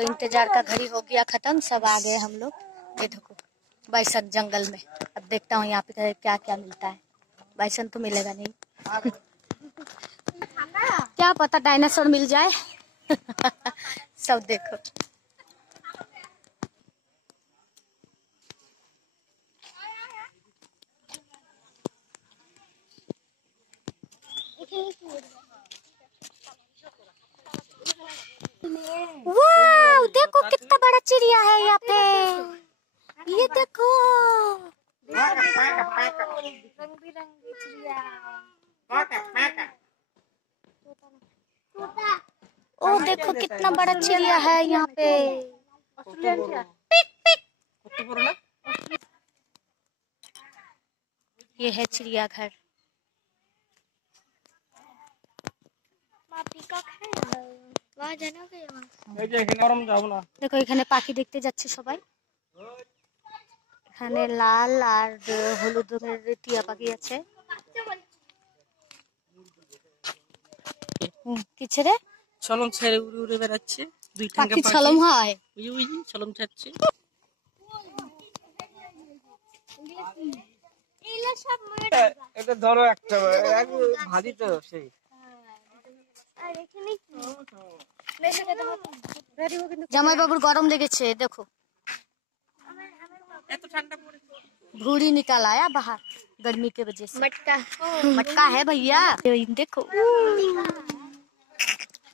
तो इंतजार का घड़ी हो गया खत्म, सब आ गए हम लोग। ये देखो बाइसन जंगल में। अब देखता हूँ यहाँ पे क्या क्या मिलता है। बाइसन तो मिलेगा नहीं क्या पता डायनासोर मिल जाए सब देखो। वाह देखो कितना बड़ा चिड़िया है यहाँ पे। ये देखो रंग बिरंगी चिड़िया। ओ देखो कितना बड़ा चिड़िया है यहाँ पे। ये है चिड़ियाघर। দেখো এখানে পাখি দেখতে যাচ্ছে সবাই। এখানে লাল আর হলুদ রঙের টিয়া পাখি আছে। কিছে রে? ছলম ছেড়ে উড়ে উড়ে বেড়াচ্ছে। দুই ঠ্যাঙ্গা পাখি ছলম হয়। ওই ছলম ছাড়ছে। এটা ধরো একটা ভাজি তো সেই। জামাই বাবুর গরম লেগেছে দেখো। এত ঠান্ডা পড়েছে। भूरी निकल आया बाहर गर्मी के वजह से। मटका है भैया। देखो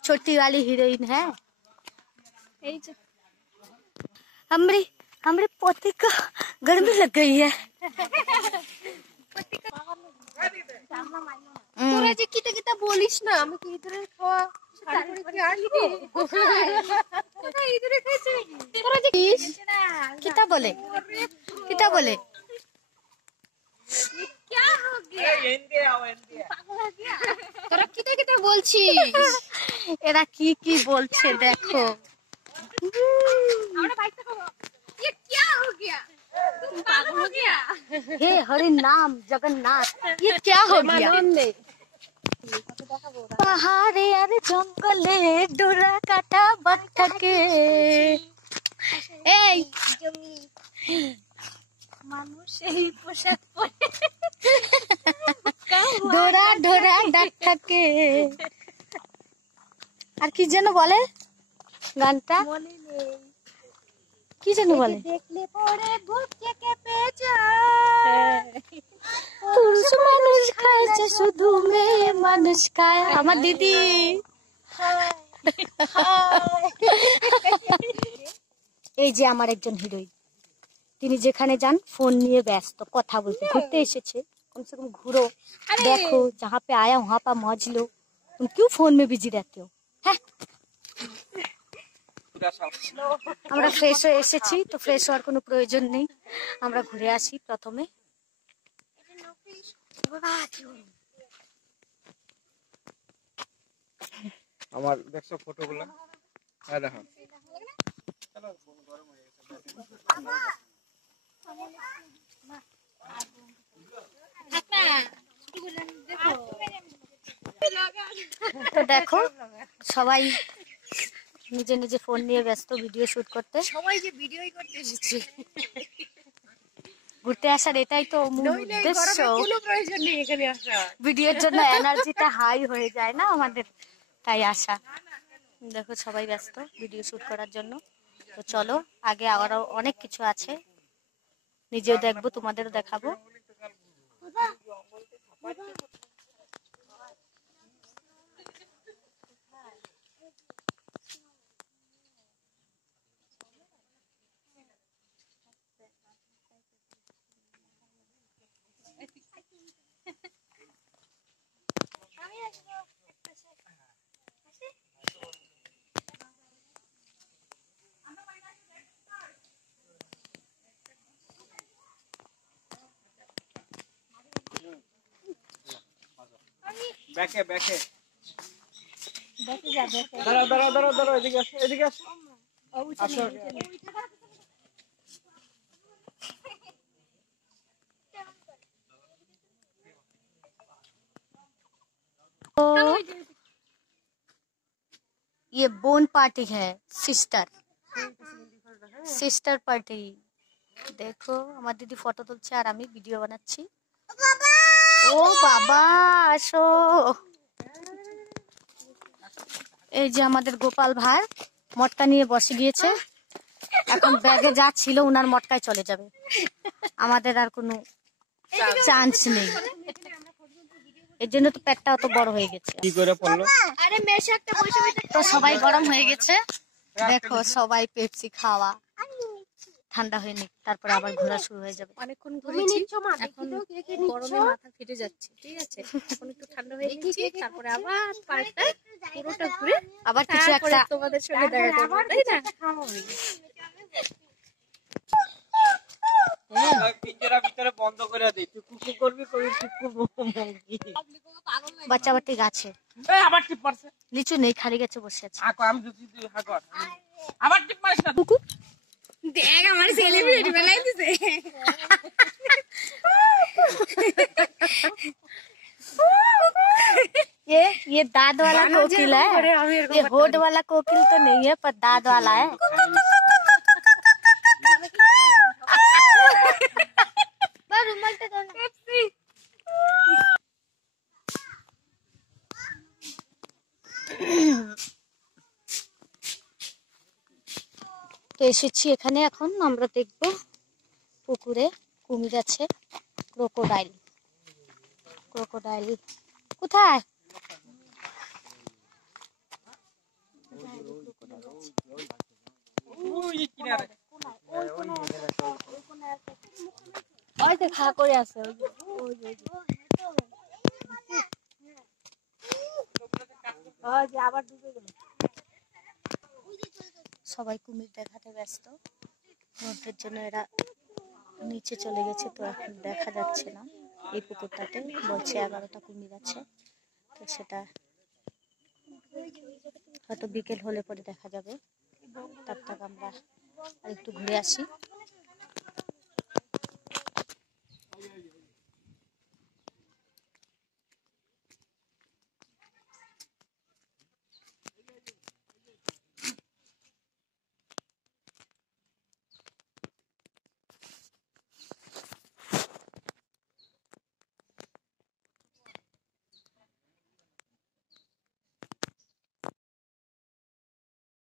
छोटी वाली हीरोइन है। हमरे पोते को गर्मी लग गई है। তোরা যে কিটা কিটা বলিস না, আমি কি ইঁদুরের খাওয়া তারপরে কি আসবো? তোরা ইঁদুরে খাইছে নাকি? তোরা যে কিটা বলে क्या हो गया? पागल हो गया? তোরা কিটা কিটা বলছিস? এরা কি বলছে দেখো। আমরা বাইক খাবো। ये क्या हो गया? तुम पागल हो गया? हे हरि नाम जगन्नाथ। ये क्या हो गया? পাহাড়ে আর জঙ্গলে ডোরা কাটা বাঘটাকে। এই মানুষ এই পোশাক পরে ডোরা ডোরা ডাক থাকে। আর কি যেন বলে গানটা? মনে নেই। কি যেন বলে? দেখলে পরে বুক কেঁপে যায়। পুরুষ মানুষ খাইছে শুধু মেয়ে মানুষ খায়। আমার দিদি এই যে আমার একজন হিরোইন। তিনি যেখানে যান फोन নিয়ে ব্যস্ত, কথা বলতে। ঘুরতে এসেছে, কমসে কম ঘুরো, দেখো, जहाँ पे आया वहाँ पर मौज लो। तुम क्यों फोन में बिजी रहते हो? হ্যাঁ আমরা ফ্রেশ হয়ে এসেছি, তো ফ্রেশ হওয়ার কোনো প্রয়োজন নেই। আমরা ঘুরে আসি প্রথমে। আমার দেখছো ফটোগুলো? হ্যাঁ দেখো। তো দেখো সবাই নিজে নিজে ফোন নিয়ে ব্যস্ত ভিডিও শুট করতে। সবাই যে ভিডিওই করতে এসেছে। ঘুরতে আসার এটাই তো মূল উদ্দেশ্য। কোনো প্রয়োজন নেই এখানে আসা। ভিডিওর জন্য এনার্জিটা হাই হয়ে যায় না আমাদের, তাই আসা। দেখো সবাই ব্যস্ত ভিডিও শুট করার জন্য। তো চলো আগে আরো অনেক কিছু আছে, নিজেও দেখবো, তোমাদেরও দেখাবো। ব্যাকে ব্যাকে দেখে যা দেখে। দাঁড়াও এদিকে আসো আসো। ये बोन पार्टी है सिस्टर। Sister party. দেখো আমার দিদি ফটো তুলছে আর আমি ভিডিও বানাচ্ছি। ও বাবা আসো। এই যে আমাদের গোপাল ভাই মটকা নিয়ে বসে গিয়েছে। এখন ব্যাগে যা ছিল উনার মটকায় চলে যাবে, আমাদের আর কোনো চান্স নেই। এর জন্য তো পেটটা অত বড় হয়ে গেছে। কি করে পড়লো? আরে মেশে একটা পয়সা তো সবাই গরম হয়ে গেছে, দেখো সবাই পেপসি খাওয়া ঠান্ডা হয়নি, তারপর আবার ঘোরা শুরু হয়ে যাবে। অনেকক্ষণ তুমি ঘুরেছি, নিচ্ছ মা, দেখি এখন তো কে কে নিচ্ছ? গরমে মাথা ফেটে যাচ্ছে। ঠিক আছে, এখন একটু ঠান্ডা হয়ে গেছি, তারপরে আবার পার্কটা পুরোটা ঘুরে আবার কিছু তারপরে একটা তোমাদের সঙ্গে দেখা করবো, তাই না? পিঞ্জরা ভিতরে বন্ধ করে দে, তুই কুকু করবি কবি কুকু মঙ্কি। বাচ্চা বাচ্চি গাছে এই আবার টিপ মারছে। লিচু নেই, খালি গাছে বসে আছে। হাকো আমি যদি তুই হাকো। আবার টিপ মারিস না। দেখ আমার সেলিব্রিটি বানাই দিছে। ये दाद वाला कोकिल है, ये होड वाला कोकिल तो नहीं है पर दाद वाला है। তো এসেছি এখানে, এখন আমরা দেখব পুকুরে কুমির আছে, ক্রোকোডাইল। ক্রোকোডাইল কোথায়? ওই কিনারে। ওই যে খা করে আছে, সবাই কুমির দেখাতে ব্যস্ত, রোদের জন্য এরা নিচে চলে গেছে, তো এখন দেখা যাচ্ছে না। এই পুকুরটাতে বলছে 11টা কুমির আছে, তো সেটা হয়তো বিকেল হলে পরে দেখা যাবে। তার থেকে আমরা আর একটু ঘুরে আসি।